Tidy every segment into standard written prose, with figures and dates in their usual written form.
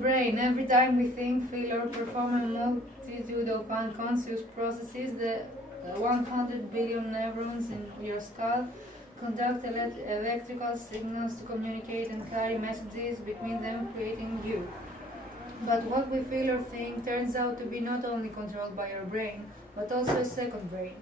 brain. Every time we think, feel, or perform a multitude of unconscious processes, the 100 billion neurons in your skull conduct electrical signals to communicate and carry messages between them, creating you. But what we feel or think turns out to be not only controlled by our brain, but also a second brain.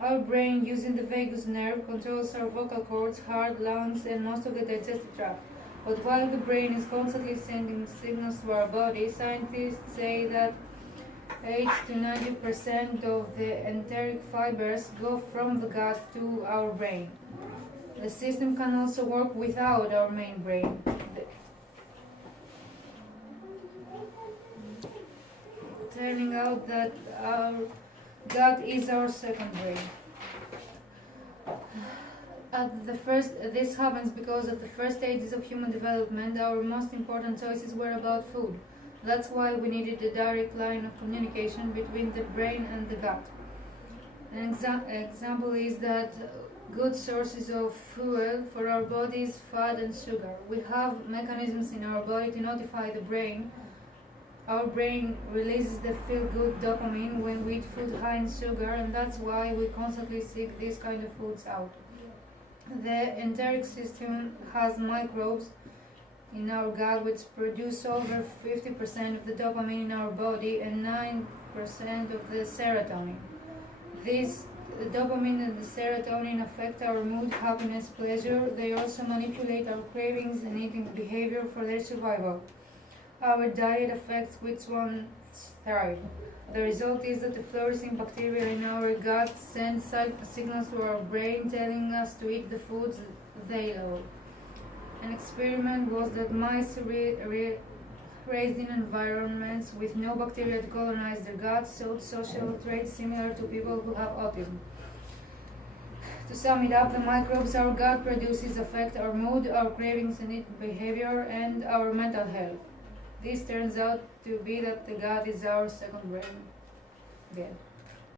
Our brain, using the vagus nerve, controls our vocal cords, heart, lungs, and most of the digestive tract. But while the brain is constantly sending signals to our body, scientists say that 80 to 90% of the enteric fibers go from the gut to our brain. The system can also work without our main brain. Turning out that our gut is our second brain. This happens because at the first stages of human development, our most important choices were about food. That's why we needed a direct line of communication between the brain and the gut. An example is that good sources of fuel for our body is fat and sugar. We have mechanisms in our body to notify the brain. Our brain releases the feel-good dopamine when we eat food high in sugar, and that's why we constantly seek these kind of foods out. The enteric system has microbes in our gut which produce over 50% of the dopamine in our body and 9% of the serotonin. The dopamine and the serotonin affect our mood, happiness, pleasure. They also manipulate our cravings and eating behavior for their survival. Our diet affects which ones thrive. The result is that the flourishing bacteria in our gut send signals to our brain telling us to eat the foods they love. An experiment was that mice raised in environments with no bacteria to colonize their guts showed social traits similar to people who have autism. To sum it up, the microbes our gut produces affect our mood, our cravings and eating behavior, and our mental health. This turns out to be that the gut is our second brain. Yeah.